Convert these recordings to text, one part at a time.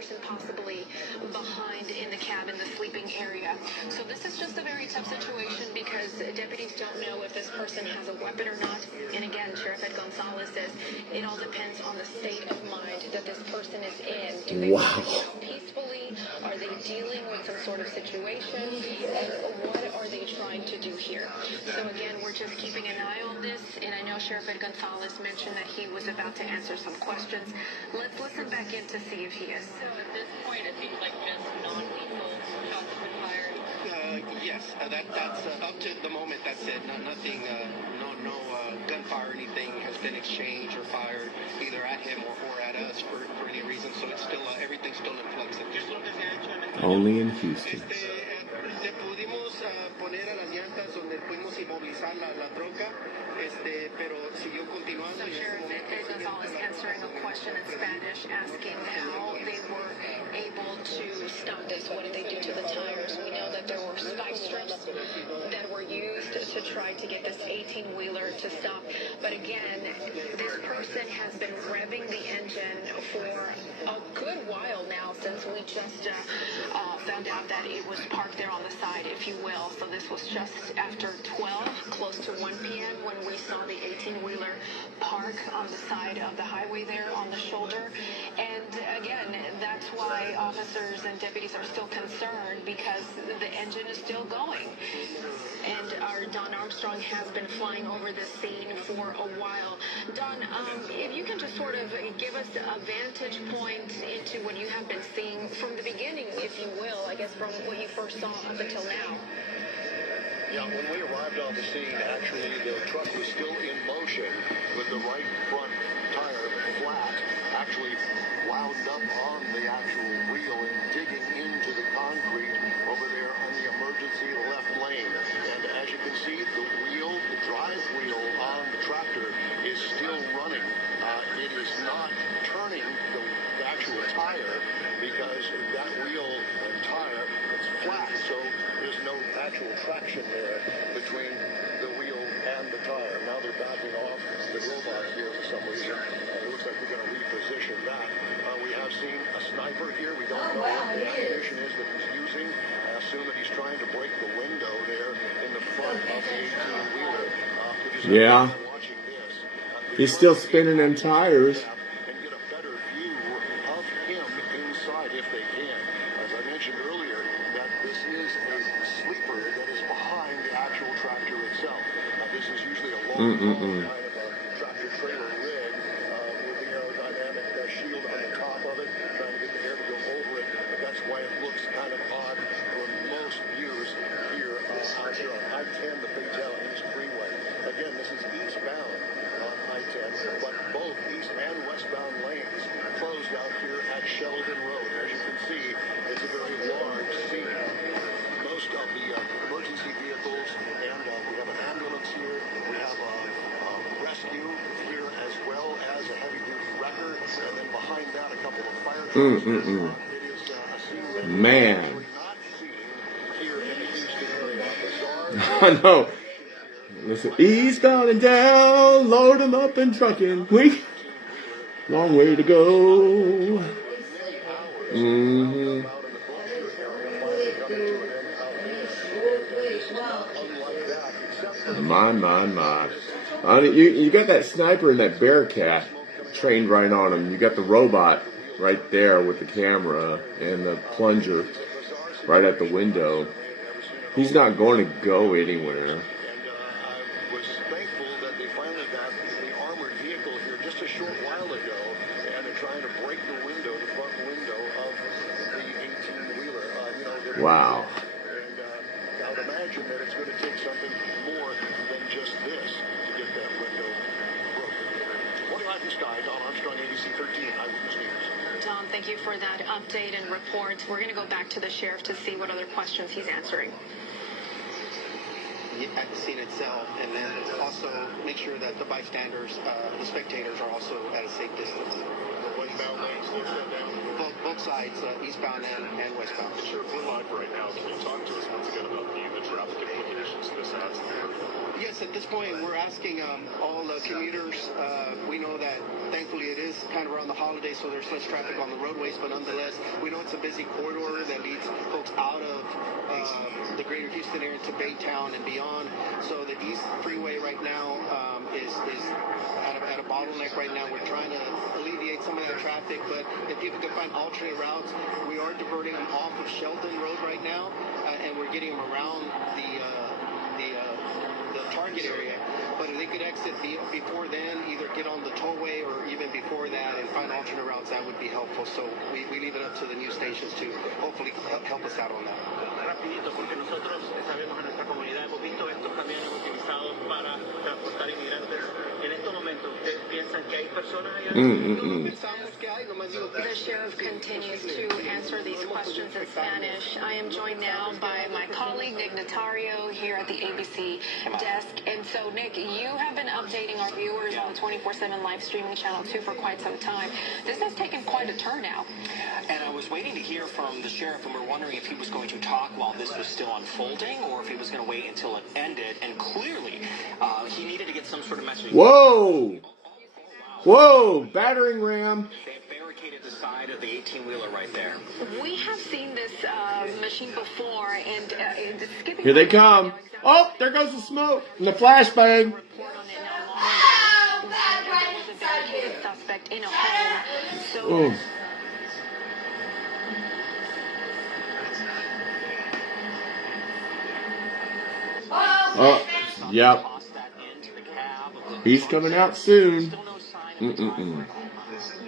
person possibly behind in the cabin, the sleeping area. So this is just a very tough situation because deputies don't know if this person has a weapon or not. And again, Sheriff Ed Gonzalez says it all depends on the state of mind that this person is in. Do they want to go peacefully? Are they dealing with some sort of situation? And what are they trying to do here? So again, we're just keeping an eye on this. And I know Sheriff Ed Gonzalez mentioned that he was about to answer some questions. Let's listen back in to see if he is. So at this point, it seems like just non-lethal shots have been fired. Yes, that's up to the moment. That's it. Nothing. No gunfire or anything has been exchanged or fired either at him or at us for any reason. So it's still everything's still in flux. Only in Houston. Le pudimos poner a las llantas donde pudimos inmovilizar la troca, pero siguió continuando. So Sheriff Ed Gonzalez answering a question in Spanish, asking how they were able to stop this. What did they do to the tires? We know that there were spike strips that were used to try to get this 18-wheeler to stop. But again, this person has been revving the engine for a good while now since we just found out that it was parked there on the side, if you will. So this was just after 12, close to 1 p.m. when we saw the 18-wheeler park on the side of the highway there on the shoulder. And again, that's why officers and deputies are still concerned because the engine is still going. And our Don Armstrong has been flying over this scene for a while. Don, if you can just sort of give us a vantage point into what you have been seeing from the beginning, if you will, I guess from what you first saw up until now. Yeah, when we arrived on the scene, actually the truck was still in motion with the right front tire flat, actually wound up on the actual wheel and digging into the concrete over there on the emergency left lane. And as you can see, the wheel, the drive wheel on the tractor is still running. It is not turning the actual tire because that wheel and tire is flat, so there's no actual traction there between the wheel and the tire. Now they're backing off the robot here for some reason. It looks like we're going to reposition that. We have seen a sniper here. We don't know what the ammunition is that he's using. I assume that he's trying to break the window there in the front of the 18-wheeler. Yeah. He's still spinning them tires. And get a better view of him inside if they can. As I mentioned earlier, that this is a sleeper that is behind the actual tractor itself. This is usually a long kind of a tractor trailer rig with the aerodynamic shield on the top of it, trying to get the air to go over it. But that's why it looks kind of odd for most views here out here on I-10, the Big Town East Freeway. Again, this is eastbound on I-10, but both east and westbound lanes closed out here at Sheldon Road. As you can see, it's a very large scene. Most of the emergency vehicles, and we have an ambulance here, we have a rescue here, as well as a heavy-duty wrecker, and then behind that, a couple of fire trucks. It is a scene that Man. we're not seeing here in the Houston area. I know. Listen, eastbound and down, load them up and trucking. We long way to go. My. I mean, you got that sniper and that Bearcat trained right on him. You got the robot right there with the camera and the plunger right at the window. He's not going to go anywhere. And I was thankful that they finally got the armored vehicle here just a short while ago, and they're trying to break the window, the front window of the 18-wheeler. Wow. And I would imagine that it's going to take something more than just this to get that window broken. 25 in Sky, Don Armstrong, ABC 13, Eyewitness News. Tom, thank you for that update and report. We're going to go back to the sheriff to see what other questions he's answering. At the scene itself, and then also make sure that the bystanders, the spectators, are also at a safe distance. The westbound lanes, they're shut down. Both sides, eastbound and westbound. Sure, we're live right now. Can you talk to us once again about the traffic implications this has? Yes, at this point, we're asking all the commuters. We know that, thankfully, it is kind of around the holidays, so there's less traffic on the roadways, but nonetheless, it's a busy corridor that leads folks out of the greater Houston area to Baytown and beyond. So the East Freeway right now is at a bottleneck right now. We're trying to alleviate some of that traffic, but if people can find alternate routes, we are diverting them off of Sheldon Road right now, and we're getting them around the Target area. But if they could exit before then, either get on the tollway or even before that and find alternate routes, that would be helpful. So we leave it up to the new stations to hopefully help us out on that. Rapidito, porque nosotros sabemos en nuestra comunidad, hemos visto estos camiones utilizados para transportar inmigrantes. En estos momentos, ¿ustedes piensan que hay personas allá? The sheriff continues to answer these questions in Spanish. I am joined now by my colleague, Nick Notario, here at the ABC desk. And so, Nick, you have been updating our viewers on the 24/7 live streaming channel 2 for quite some time. This has taken quite a turn now. And I was waiting to hear from the sheriff, and we're wondering if he was going to talk while this was still unfolding, or if he was going to wait until it ended. And clearly, he needed to get some sort of message. Whoa! Whoa! Battering ram. They barricaded the side of the 18-wheeler right there. We have seen this machine before, and skipping. Here they come. Oh, there goes the smoke and the flashbang. Report on it not long ago. There was a barricaded suspect in a home. So. Oh. Oh, yep. He's coming out soon. Mm-mm-mm.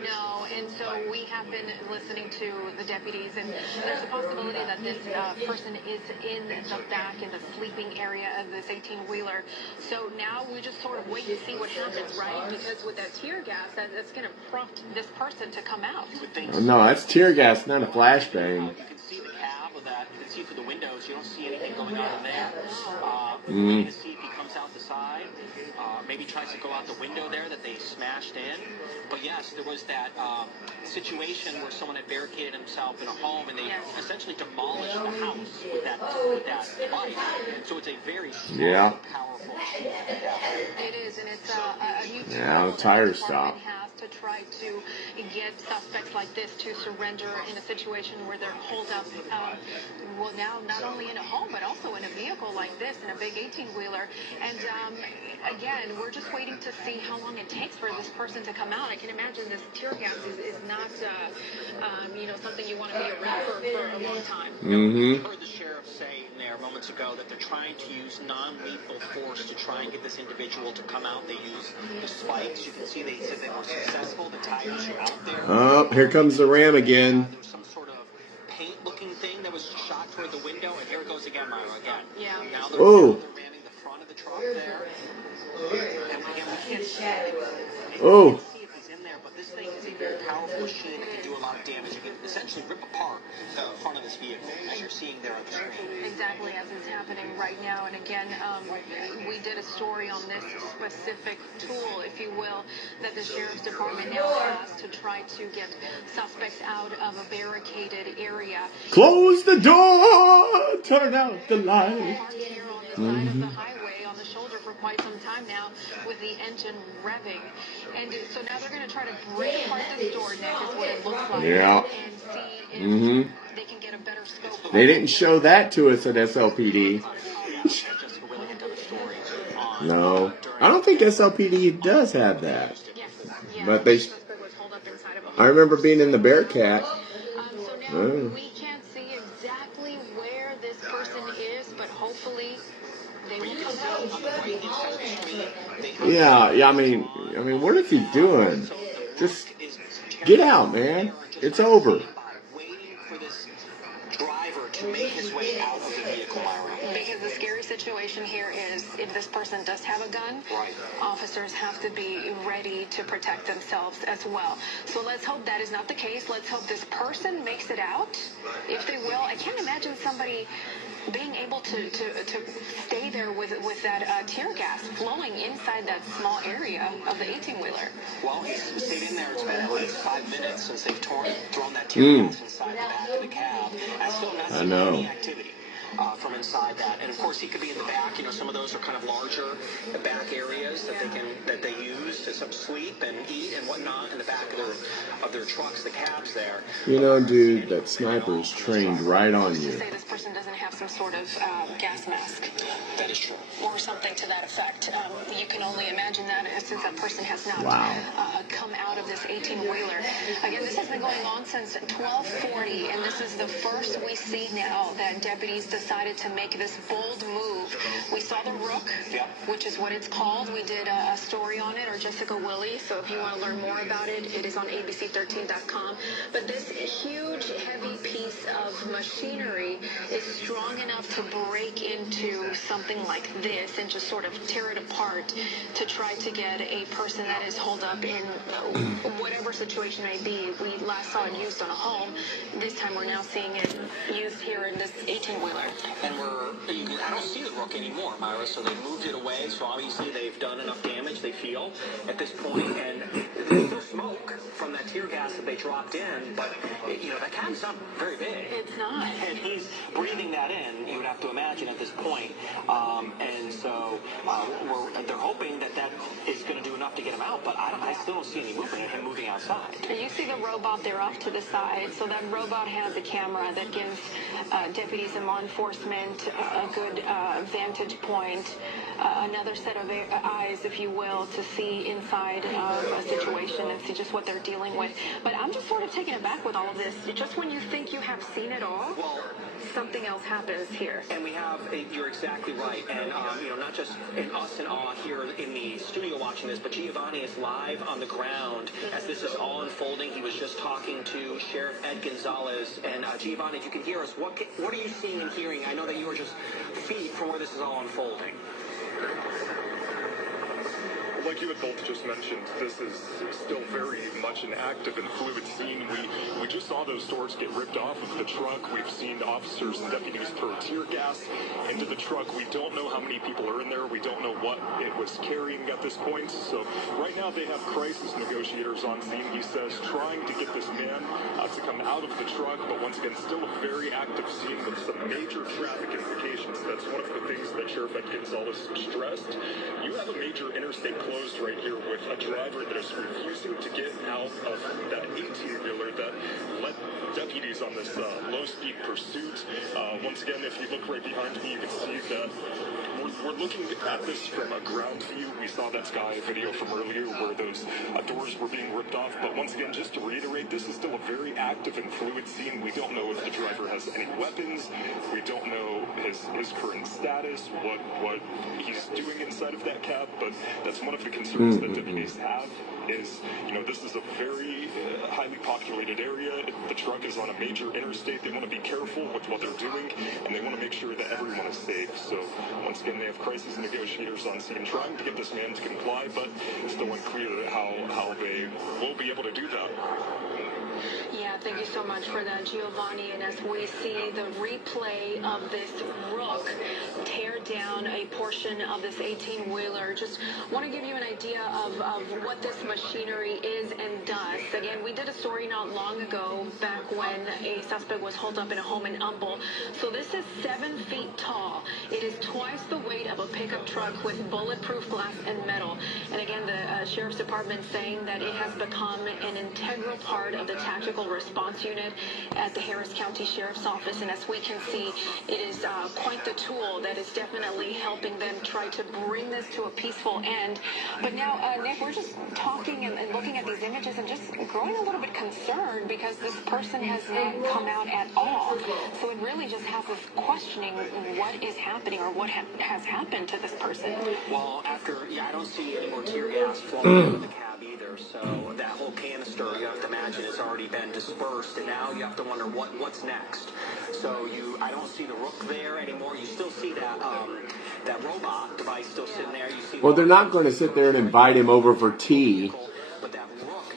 No, and so we have been listening to the deputies, and there's a possibility that this person is in the back in the sleeping area of this 18-wheeler. So now we just sort of wait to see what happens, right? Because with that tear gas, that's going to prompt this person to come out. No, that's tear gas, not a flashbang. You can see the cab of that. You can see through the windows. You don't see anything going on in there. We're waiting to see if he comes out the side. Maybe tries to go out the window there that they smashed in. But yes, there was that situation where someone had barricaded himself in a home, and they essentially demolished the house with that device. So it's a very strong, powerful machine. It is, and it's a new tool the tire stop. has to try to get suspects like this to surrender in a situation where they're holed up. Well, now not only in a home, but also in a vehicle like this, in a big 18-wheeler. And again, we're just waiting to see how long it takes for this person to come out. I can imagine this tear gas is not, something you want to be around for a long time. We heard the sheriff say in there moments ago that they're trying to use non-lethal force to try and get this individual to come out. They use the spikes. You can see they said they were successful. The tires are out there. Oh, here comes the ram again. There was some sort of paint-looking thing that was shot toward the window, and here it goes again, Myra, again. Yeah. Now they're ramming the front of the truck there. And again, we can't see anything. Oh. We can't see if he's in there, but this thing is a very powerful machine that can do a lot of damage. It can essentially rip apart the front of this vehicle, as you're seeing there on the screen. Exactly as is happening right now. And again, we did a story on this specific tool, if you will, that the Sheriff's Department now has to try to get suspects out of a barricaded area. Close the door! Turn out the light. Parked here on the side of the highway on the shoulder for quite some time now with the engine revving. And so now they're going to try to break apart this door, Nick, is what it looks like. Yeah. And see if they can get a better scope. They didn't show that to us at SLPD. No. I don't think SLPD does have that. Yes. But they... I remember being in the Bearcat. So now we can't see exactly where this person is, but hopefully they will come out. Yeah, I mean, what is he doing? Just get out, man. It's over. Waiting for this driver to make his way out of the vehicle, Myra. Because the scary situation here is if this person does have a gun, officers have to be ready to protect themselves as well. So let's hope that is not the case. Let's hope this person makes it out, if they will. I can't imagine somebody being able to stay there with that tear gas flowing inside that small area of the 18-wheeler. Well, he's stayed in there. It's been at least 5 minutes since they've thrown that tear gas inside the back of the cab. I still have not seen any activity from inside that. And of course, he could be in the back. You know, some of those are kind of larger back areas that they use to sleep and eat and whatnot in the back of their trucks, the cabs there. You know, dude, that sniper is trained right on you. Say this person doesn't have some sort of gas mask. That is true. Or something to that effect. You can only imagine that since that person has not come out of this 18-wheeler. Again, this has been going on since 1240, and this is the first we see now that deputies decided to make this bold move. We saw the Rook, which is what it's called. We did a story on it, or Jessica Willie, so if you want to learn more about it, it is on abc13.com. But this huge, heavy piece of machinery is strong enough to break into something like this and just sort of tear it apart to try to get a person that is holed up in whatever situation may be. We last saw it used on a home. This time we're now seeing it used here in this 18-wheeler. And I don't see the Rook anymore, Myra, so they moved it away, so obviously they've done enough damage, they feel, at this point, and there's still smoke from that tear gas that they dropped in, but, that cab's not very big. It's not. And he's breathing that in, you would have to imagine, at this point. And so they're hoping that is going to do enough to get him out, but I still don't see any movement of him moving outside. You see the robot there off to the side, so that robot has a camera that gives deputies and law enforcement a good vantage point, another set of eyes, if you will, to see inside of a situation and see just what they're dealing with. But I'm just sort of taken aback with all of this. Just when you think you have seen it all, something else happens here. And we have, you're exactly right, and not just us in awe here in the studio watching this, but Giovanni is live on the ground as this is all unfolding. He was just talking to Sheriff Ed Gonzalez, and Giovanni, if you can hear us, what are you seeing and hearing? I know that you are just feet from where this is all unfolding. Like you had both just mentioned, this is still very much an active and fluid scene. We just saw those doors get ripped off of the truck. We've seen officers and deputies throw tear gas into the truck. We don't know how many people are in there. We don't know what it was carrying at this point. So right now they have crisis negotiators on scene, he says, trying to get this man to come out of the truck. But once again, still a very active scene with some major traffic implications. That's one of the things that Sheriff Ed Gonzalez stressed. You have a major interstate closed right here with a driver that is refusing to get out of that 18-wheeler that led deputies on this low-speed pursuit. Once again, if you look right behind me, you can see that we're looking at this from a ground view. We saw that sky video from earlier where those doors were being ripped off. But once again, just to reiterate, this is still a very active and fluid scene. We don't know if the driver has any weapons. We don't know his current status, what he's doing inside of that cab. But that's one of the concerns that deputies have is, this is a very highly populated area. The truck is on a major interstate. They want to be careful with what they're doing, and they want to make sure that everyone is safe. So once again, they have crisis negotiators on scene trying to get this man to comply, but it's still unclear how they will be able to do that. Yeah, thank you so much for that, Giovanni. And as we see the replay of this Rook tear down a portion of this 18-wheeler, just want to give you an idea of what this machinery is and does. Again, we did a story not long ago, back when a suspect was holed up in a home in Humble. So this is 7 feet tall. It is twice the weight of a pickup truck with bulletproof glass and metal. And again, the Sheriff's Department saying that it has become an integral part of the tactical response unit at the Harris County Sheriff's Office, and as we can see, it is quite the tool that is definitely helping them try to bring this to a peaceful end. But now, Nick, we're just talking and looking at these images and just growing a little bit concerned because this person has not come out at all. So it really just has us questioning what is happening or what has happened to this person. Well, I don't see any more tear gas flowing out of the cab either, so that whole canister, you have to imagine, has already been dispersed, and now you have to wonder what's next. So I don't see the Rook there anymore. You still see that robot device still sitting there. You see. Well, they're not going to sit there and invite him over for tea. But that Rook,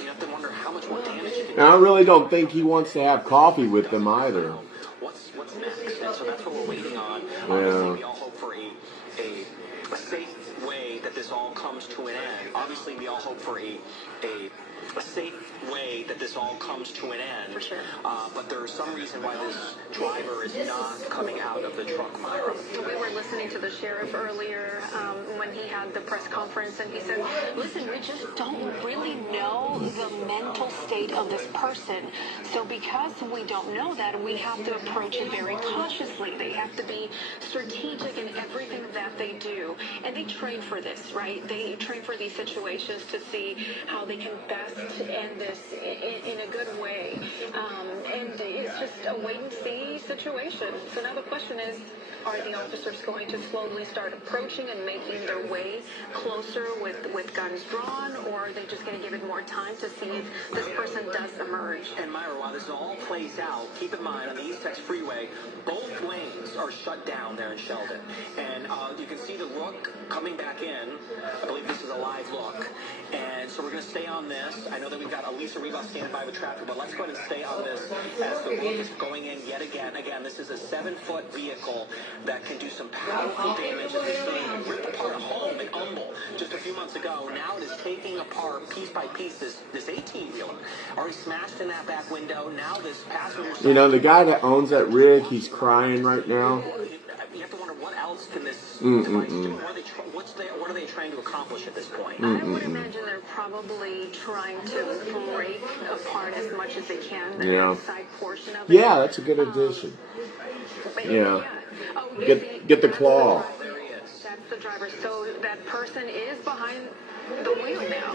you have to wonder how much more damage you can do. And I really don't think he wants to have coffee with them either. What's next? And so that's what we're waiting on. Yeah. We all hope for a safe way that this all comes to an end. Obviously, we all hope for a a safe way that this all comes to an end. For sure. But there's some reason why this driver is not coming out of the truck, Myra. We were listening to the sheriff earlier when he had the press conference, and he said, listen, we just don't really know the mental state of this person. So because we don't know that, we have to approach it very cautiously. They have to be strategic in everything that they do. And they train for this, right? They train for these situations to see how they can best end this in a good way. And it's just a wait-and-see situation. So now the question is, are the officers going to slowly start approaching and making their way closer with guns drawn, or are they just going to give it more time to see if this person does emerge? And Myra, while this all plays out, keep in mind on the East Texas Freeway, both lanes are shut down there in Sheldon. And you can see the Rook coming back in. I believe this is a live look. And so we're going to stay on this. I know that we've got Elisa Rivas standing by with traffic, but let's go ahead and stay on this as the Rook is going in yet again. Again, this is a 7-foot vehicle that can do some powerful damage. As we see, rip apart a home in Humble just a few months ago. Now it is taking apart piece by piece this 18-wheeler. Already smashed in that back window. Now this passenger side. You know, the guy that owns that rig, he's crying right now. You have to wonder, what else can this device do? What are they trying to accomplish at this point? I would imagine they're probably trying to break apart as much as they can the outside portion of it. Yeah, that's a good addition. Yeah. Oh, Get the claw. That's the driver. So that person is behind the wheel now.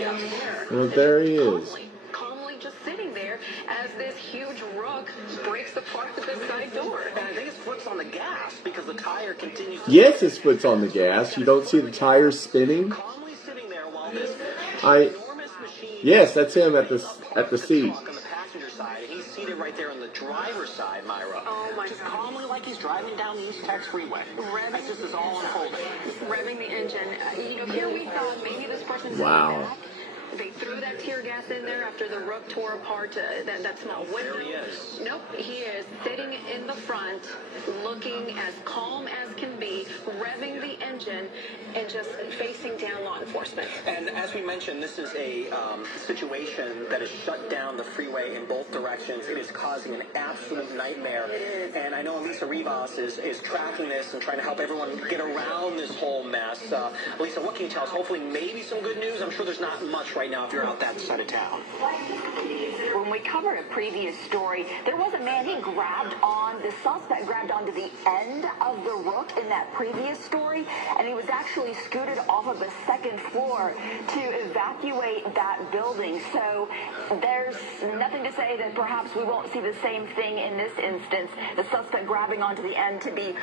Well, there he is. Calmly just sitting there as this huge Rook breaks apart the side door. And I think his foot's on the gas because the tire continues to... Yes, his foot's on the gas. You don't see the tires spinning? Calmly sitting there while this enormous machine... Yes, that's him at the seat. On the passenger side, he's seated right there on the driver's side, Myra. Oh my just God. calmly like he's driving down the East Texas Freeway. As this is all unfolding. Revving the engine. Here we thought maybe this person's back. They threw that tear gas in there after the Rook tore apart that small window. There he is. Nope, he is sitting in the front, looking as calm as can be, revving the engine, and just facing down law enforcement. And as we mentioned, this is a situation that has shut down the freeway in both directions. It is causing an absolute nightmare. And I know Elisa Rivas is tracking this and trying to help everyone get around this whole mess. Elisa, what can you tell us? Hopefully maybe some good news. I'm sure there's not much right now if you're out that side of town. When we covered a previous story, there was a man, the suspect grabbed onto the end of the Rook in that previous story, and he was actually scooted off of the second floor to evacuate that building. So there's nothing to say that perhaps we won't see the same thing in this instance, the suspect grabbing onto the end to be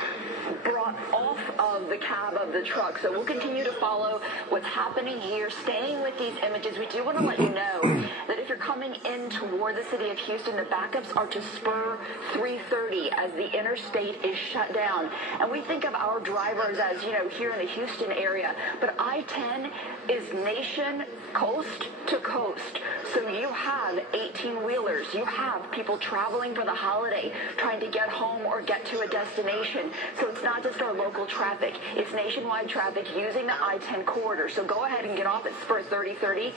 brought off of the cab of the truck. So we'll continue to follow what's happening here, staying with these images. We do want to let you know that if you're coming in toward the city of Houston, the backups are to spur 330 as the interstate is shut down. And we think of our drivers as, here in the Houston area, but I-10 is nation coast to coast. So you have 18-wheelers. You have people traveling for the holiday, trying to get home or get to a destination. So it's not just our local traffic. It's nationwide traffic using the I-10 corridor. So go ahead and get off at spur 330,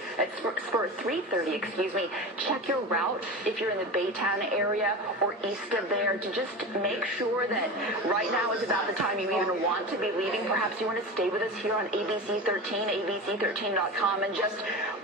excuse me. Check your route if you're in the Baytown area or east of there to just make sure that right now is about the time you even want to be leaving. Perhaps you want to stay with us here on ABC 13, abc13.com, and just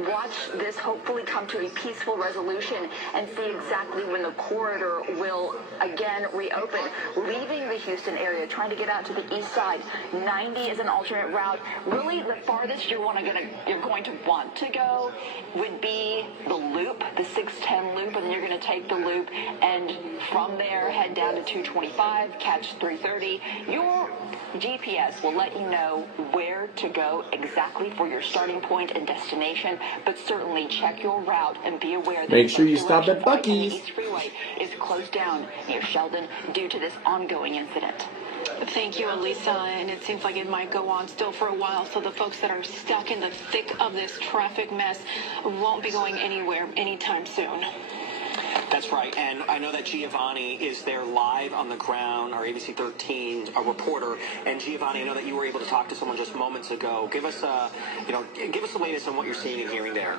watch this hopefully come to a peaceful resolution and see exactly when the corridor will again reopen. Leaving the Houston area, trying to get out to the east side, 90 is an alternate route. Really, the farthest you're going to want to go would be the loop, the 610 loop, and then you're going to take the loop and from there head down to 225, catch 330. Your GPS will let you know where to go exactly for your starting point and destination, but certainly check your route and be aware that make sure you stop at Buc-ee's. The East Freeway is closed down near Sheldon due to this ongoing incident. Thank you, Elisa, and it seems like it might go on still for a while, so the folks that are stuck in the thick of this traffic mess won't be going anywhere anytime soon. That's right, and I know that Giovanni is there live on the ground, our ABC 13 reporter. And Giovanni, I know that you were able to talk to someone just moments ago. Give us the latest on what you're seeing and hearing there.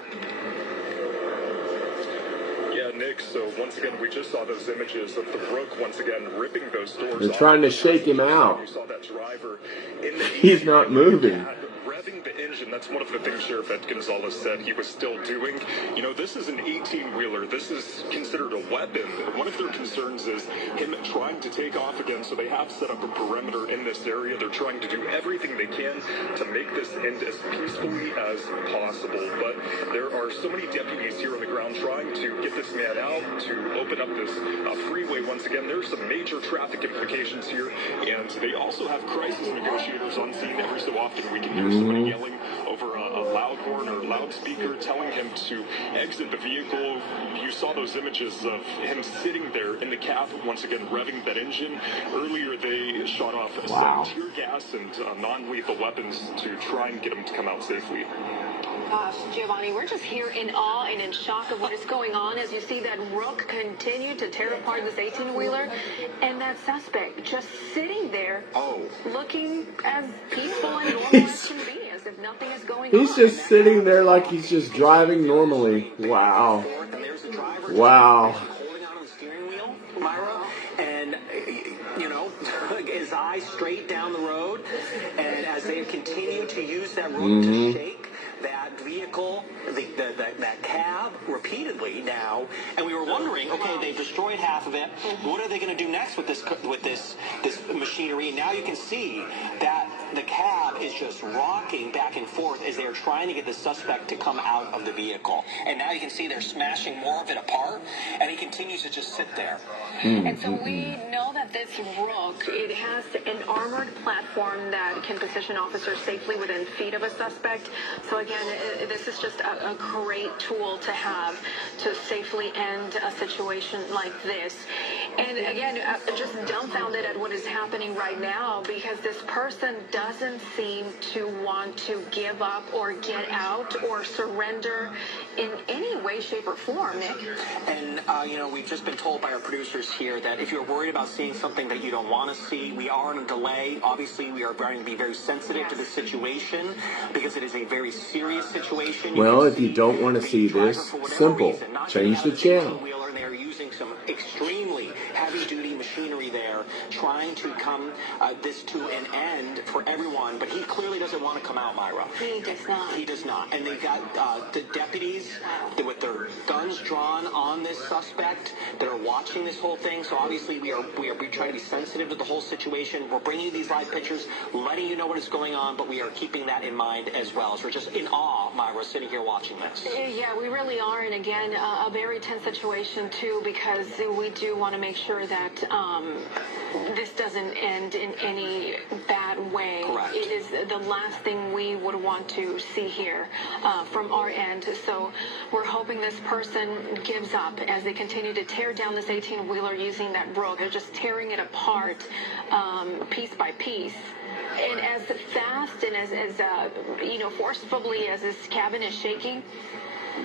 Nick, so once again, we just saw those images of the Rook once again ripping those doors. They're trying to shake him out. We saw that driver in the He's not moving. revving the engine. That's one of the things Sheriff Ed Gonzalez said he was still doing. You know, this is an 18-wheeler. This is considered a weapon. One of their concerns is him trying to take off again, so they have set up a perimeter in this area. They're trying to do everything they can to make this end as peacefully as possible. But there are so many deputies here on the ground trying to get this man out, to open up this freeway once again. There's some major traffic implications here, and they also have crisis negotiators on scene every so often. We can hear somebody yelling over a loud horn or loudspeaker telling him to exit the vehicle. You saw those images of him sitting there in the cab, once again revving that engine. Earlier they shot off some tear gas and non-lethal weapons to try and get him to come out safely. Gosh, Giovanni, we're just here in awe and in shock of what is going on as you see that Rook continue to tear apart this 18-wheeler, and that suspect just sitting there looking as peaceful and normal as can be, as if nothing is going on. He's just sitting there like he's just driving normally. Wow. Wow. Holding on to the steering wheel, Myra, and, you know, his eyes straight down the road, and as they continue to use that rope to shake that vehicle, that cab, repeatedly now, and we were wondering, okay, they've destroyed half of it. What are they going to do next with this machinery? And now you can see that the cab is just rocking back and forth as they're trying to get the suspect to come out of the vehicle. And now you can see they're smashing more of it apart, and he continues to just sit there. And so we know that this Rook, it has an armored platform that can position officers safely within feet of a suspect. So again, this is just a great tool to have to safely end a situation like this. And again, just dumbfounded at what is happening right now, because this person doesn't seem to want to give up or get out or surrender in any way, shape, or form, Nick. And, you know, we've just been told by our producers here that if you're worried about seeing something that you don't want to see, we are on a delay. Obviously, we are going to be very sensitive to this situation because it is a very serious situation. Well, if you don't want to see this, simple. Change the channel. They're using some extremely heavy-duty machinery there, trying to come this to an end for everyone. But he clearly doesn't want to come out, Myra. He does not. He does not. And they've got the deputies with their guns drawn on this suspect that are watching this whole thing. So obviously we try to be sensitive to the whole situation. We're bringing you these live pictures, letting you know what is going on, but we are keeping that in mind as well. So we're just in awe, Myra, sitting here watching this. Yeah, we really are. And again, a very tense situation too, because we do want to make sure that this doesn't end in any bad way. Correct. It is the last thing we would want to see here from our end. So we're hoping this person gives up as they continue to tear down this 18-wheeler using that Rook. They're just tearing it apart piece by piece. And as fast and as you know, forcefully as this cabin is shaking,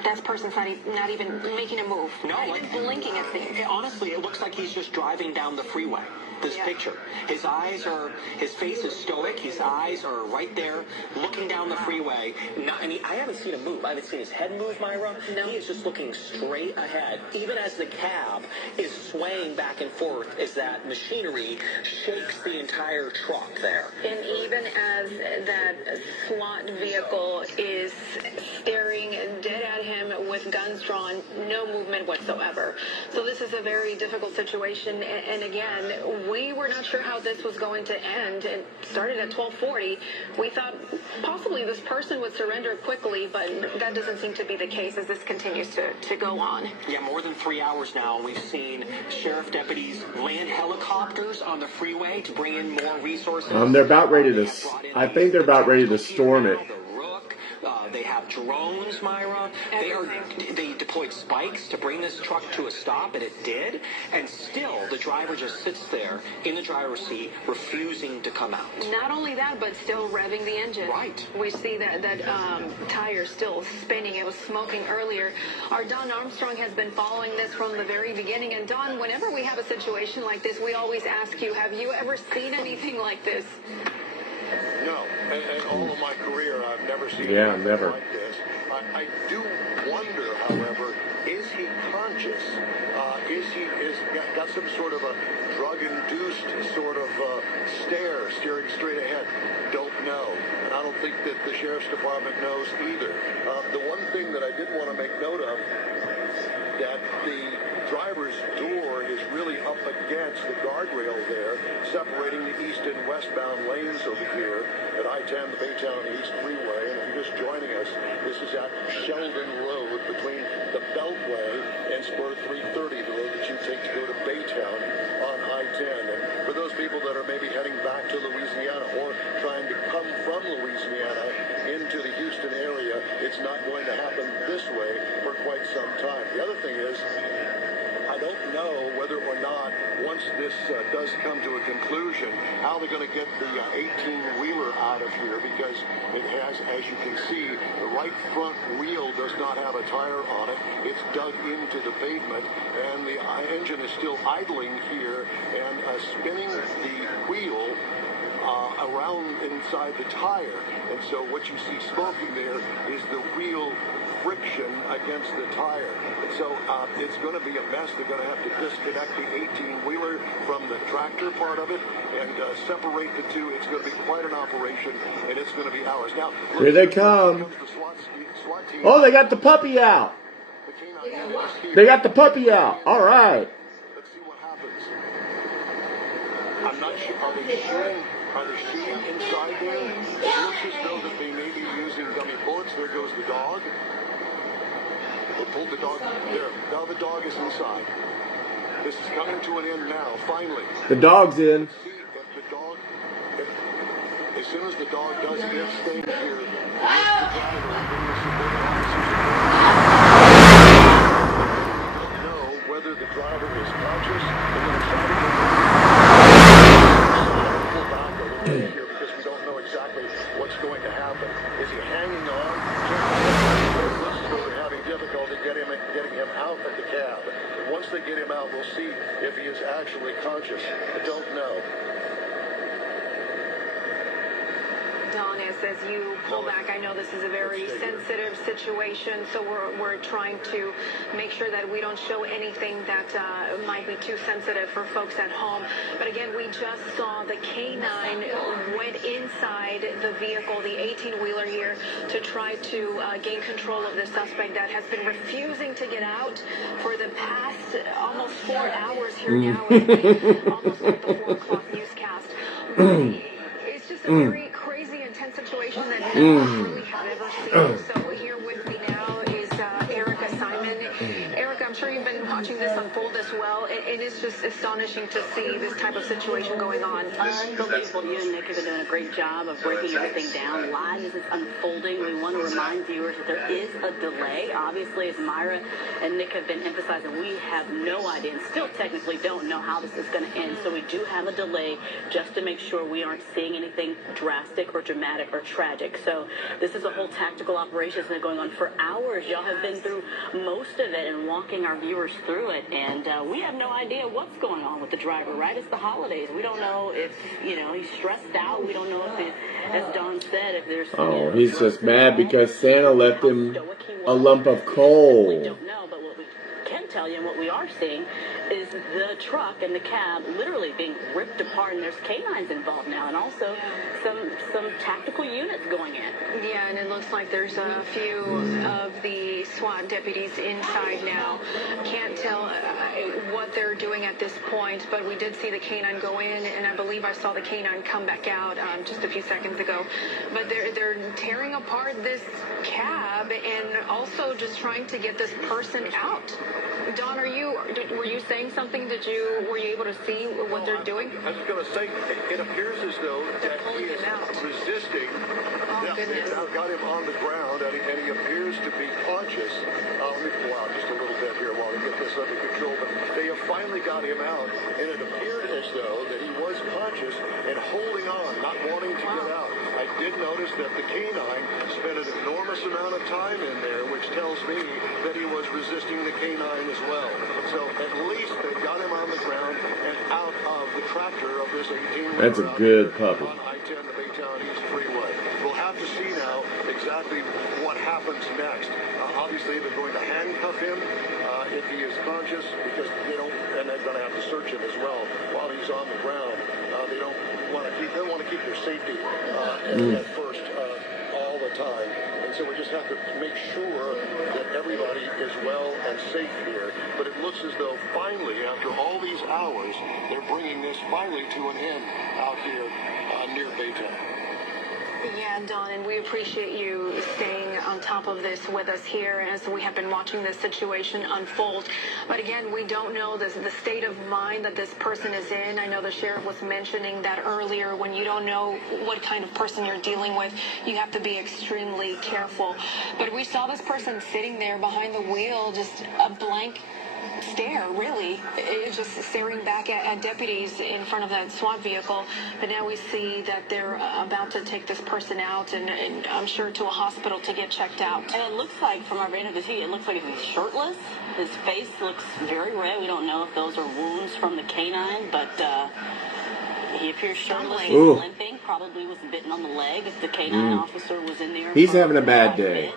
that person's not even making a move. No, not even blinking at things. Honestly, it looks like he's just driving down the freeway. This picture. His face is stoic. His eyes are right there, looking down the freeway. I haven't seen him move. I haven't seen his head move, Myra. No. He is just looking straight ahead, even as the cab is swaying back and forth as that machinery shakes the entire truck there. And even as that SWAT vehicle is staring dead at him with guns drawn, no movement whatsoever. So this is a very difficult situation. And again, we were not sure how this was going to end. It started at 12:40. We thought possibly this person would surrender quickly, but that doesn't seem to be the case as this continues to go on. Yeah, more than 3 hours now. We've seen sheriff deputies land helicopters on the freeway to bring in more resources. They're about ready to. I think they're about ready to storm it. They have drones, Myra. They deployed spikes to bring this truck to a stop, and it did. And still, the driver just sits there in the driver's seat, refusing to come out. Not only that, but still revving the engine. Right. We see that tire still spinning. It was smoking earlier. Our Don Armstrong has been following this from the very beginning. And Don, whenever we have a situation like this, we always ask you, have you ever seen anything like this? No, and all of my career, I've never seen never. anything like this. I do wonder, however, is he conscious? conscious? Is he got some sort of a drug-induced sort of stare staring straight ahead? Don't know. And I don't think that the sheriff's department knows either. The one thing that I did want to make note of, that the driver's door is really up against the guardrail there, separating the east and westbound lanes over here at I-10, the Baytown East Freeway. And if you're just joining us, this is at Sheldon Road between the Beltway and Spur 330, the road that you take to go to Baytown on I-10. And for those people that are maybe heading back to Louisiana or trying to come from Louisiana into the Houston area, it's not going to happen this way for quite some time. The other thing is, I don't know whether or not, once this does come to a conclusion, how they're going to get the 18-wheeler out of here, because it has, as you can see, the right front wheel does not have a tire on it. It's dug into the pavement, and the engine is still idling here and spinning the wheel around inside the tire. And so what you see smoking there is the real friction against the tire. And so it's going to be a mess. They're going to have to disconnect the 18-wheeler from the tractor part of it and separate the two. It's going to be quite an operation, and it's going to be hours. Now, here they come. Oh, they got the puppy out. They got the puppy out. All right. Let's see what happens. I'm not sure. Are they shooting inside there? It looks as though that they may be using dummy bullets. There goes the dog. They pulled the dog there. Now the dog is inside. This is coming to an end now, finally. The dog's in. See if the dog, as soon as the dog does its thing here, know whether the driver is conscious. They're going to try to pull back a little bit here because we don't know exactly what's going to happen. Is he hanging on? They're having difficulty getting him out of the cab. And once they get him out, we'll see if he is actually conscious. I don't know. Don, as you pull back, I know this is a very sensitive situation, so we're trying to make sure that we don't show anything that might be too sensitive for folks at home. But again, we just saw the K9 went inside the vehicle, the 18-wheeler here, to try to gain control of the suspect that has been refusing to get out for the past almost 4 hours here now, almost like the 4 o'clock newscast. It's just a very crazy, intense situation that none of us really have ever seen. So here with me now is Erica Simon. Erica, I'm sure you've been watching this unfold as well. It is just astonishing to see this type of situation going on. Unbelievable. You and Nick have been doing a great job of breaking everything down live as it's unfolding. We want to remind viewers that there is a delay. Obviously, as Myra and Nick have been emphasizing, we have no idea and still technically don't know how this is going to end. So we do have a delay just to make sure we aren't seeing anything drastic or dramatic or tragic. So this is a whole tactical operation that's been going on for hours. Y'all have been through most of it and walking our viewers through it. And we have no idea what's going on with the driver, right? It's the holidays. We don't know if, he's stressed out. We don't know if, as Don said, if there's... Oh, he's just mad because Santa left him a lump of coal. We don't know, but what we can tell you and what we are seeing is the truck and the cab literally being ripped apart, and there's canines involved now, and also some tactical units going in. Yeah, and it looks like there's a few of the SWAT deputies inside now. Can't tell what they're doing at this point, but we did see the canine go in, and I believe I saw the canine come back out just a few seconds ago. But they're tearing apart this cab and also just trying to get this person out. Don, were you saying something? Were you able to see what they're doing? I was going to say, it appears as though that he is resisting. Oh, goodness. They now got him on the ground, and he appears to be conscious. Let me pull out just a little bit here while we get this under control. But they have finally got him out, and it appeared as though that he was conscious and holding on, not wanting to get out. I did notice that the canine spent an enormous amount of time in there, which tells me that he was resisting the canine as well. So at least they got him on the ground and out of the tractor of this 18-wheeler. That's a good puppy. On I-10, the Baytown East Freeway. We'll have to see now exactly what happens next. obviously they're going to handcuff him if he is conscious, because they don't, and they're going to have to search him as well while he's on the ground. They don't want to keep their safety at first all the time. And so we just have to make sure that everybody is well and safe here. But it looks as though finally, after all these hours, they're bringing this finally to an end out here near Baytown. Yeah, Don, and we appreciate you staying on top of this with us here as we have been watching this situation unfold. But again, we don't know the state of mind that this person is in. I know the sheriff was mentioning that earlier. When you don't know what kind of person you're dealing with, you have to be extremely careful. But we saw this person sitting there behind the wheel, just a blank stare, really. It's just staring back at deputies in front of that SWAT vehicle. But now we see that they're about to take this person out, and I'm sure to a hospital to get checked out. And it looks like, from our vantage of the TV, it looks like he's shirtless. His face looks very red. We don't know if those are wounds from the canine, but he appears shirtless. He's limping. Probably was bitten on the leg if the canine officer was in there. He's having a bad day.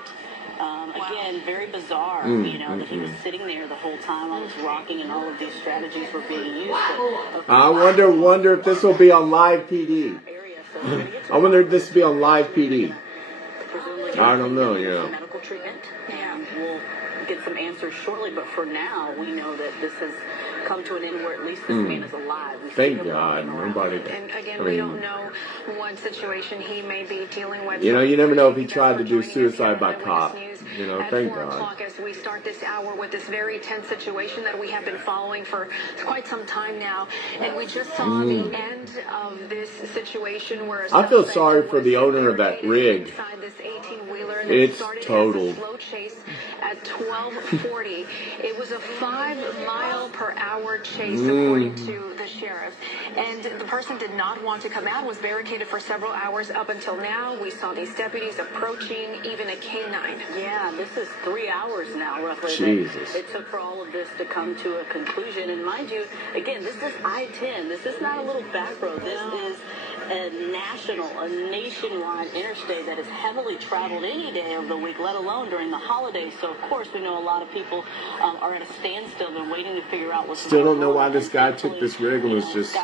Again, very bizarre, that he was sitting there the whole time while he was rocking and all of these strategies were being used. I wonder if this will be on live PD. I wonder if this will be on live PD. I don't know, Medical treatment, and we'll get some answers shortly, but for now, we know that this has come to an end where at least this man is alive. Thank God. Nobody. And again, we don't know what situation he may be dealing with. You never know if he tried to do suicide by cop. Thank God. 4 o'clock as we start this hour with this very tense situation that we have been following for quite some time now. And we just saw the end of this situation where I feel sorry for the owner of that rig. This 18-wheeler It's totaled. Slow chase at 12:40. It was a 5-mile-per-hour chase, according to the sheriff. And the person did not want to come out, was barricaded for several hours up until now. We saw these deputies approaching, even a canine. Yeah, this is 3 hours now, roughly. Jesus. It took for all of this to come to a conclusion. And mind you, again, this is I-10. This is not a little back road. This is a nationwide interstate that is heavily traveled any day of the week, let alone during the holidays. So, of course, we know a lot of people are at a standstill and waiting to figure out what's Still don't know why this guy took this rig and was just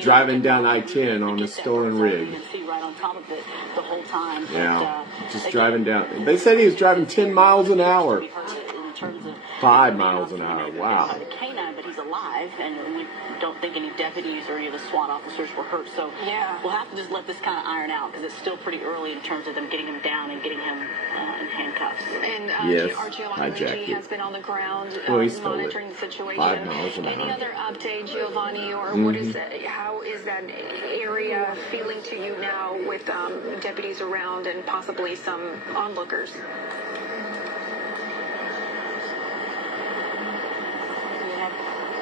driving down I-10 on a stolen rig. You can see right on top of it the whole time. Yeah, just driving down. They said he was driving 10 miles an hour. We heard it in terms of 5 miles an hour. Wow. The canine, but he's alive, and we don't think any deputies or any of the SWAT officers were hurt. So we'll have to just let this kind of iron out because it's still pretty early in terms of them getting him down and getting him in handcuffs. And yes, our Giovanni has been on the ground monitoring the situation. 5 miles an hour. Any other update, Giovanni, or what is how is that area feeling to you now with deputies around and possibly some onlookers?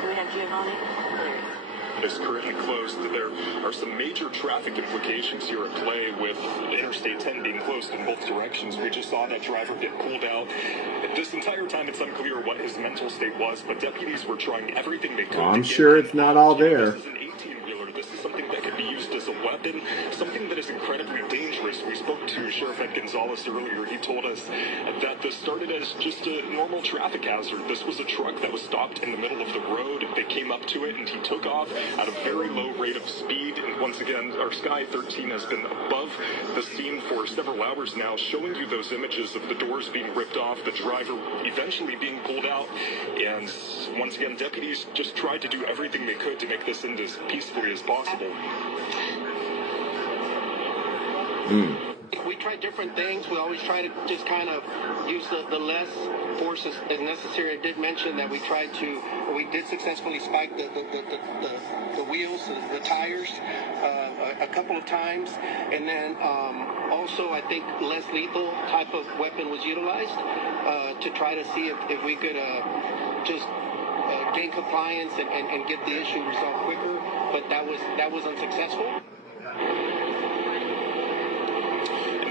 We have Giovanni. Is currently closed. There are some major traffic implications here at play with Interstate 10 being closed in both directions. We just saw that driver get pulled out. This entire time it's unclear what his mental state was, but deputies were trying everything they could. I'm sure it's not all there. This is an 18-wheeler. This is something that could be used as a weapon, something that is incredibly dangerous. We spoke to Sheriff Ed Gonzalez earlier. He told us that this started as just a normal traffic hazard. This was a truck that was stopped in the middle of the road. They came up to it and he took off at a very low rate of speed. And once again, our Sky 13 has been above the scene for several hours now, showing you those images of the doors being ripped off, the driver eventually being pulled out. And once again, deputies just tried to do everything they could to make this end as peacefully as possible. We try different things. We always try to just kind of use the less force as necessary. I did mention that we did successfully spike the wheels, the tires, a couple of times. And then also I think less lethal type of weapon was utilized to try to see if we could just gain compliance and get the issue resolved quicker. But that was unsuccessful.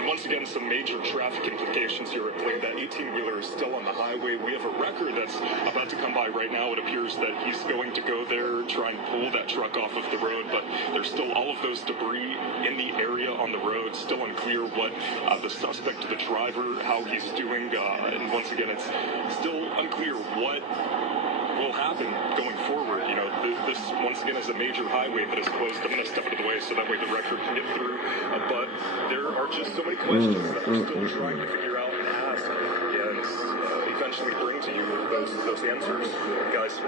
Once again, some major traffic implications here at play. That 18-wheeler is still on the highway. We have a record that's about to come by right now. It appears that he's going to go there try and pull that truck off of the road, but there's still all of those debris in the area on the road. Still unclear what the suspect, the driver, how he's doing, and once again, it's still unclear what will happen going forward. You know, this once again is a major highway that is closed. I'm going to step out of the way so that way the record can get through. But there are just so many questions that we're still trying to figure out and ask, and eventually bring to you those answers, guys.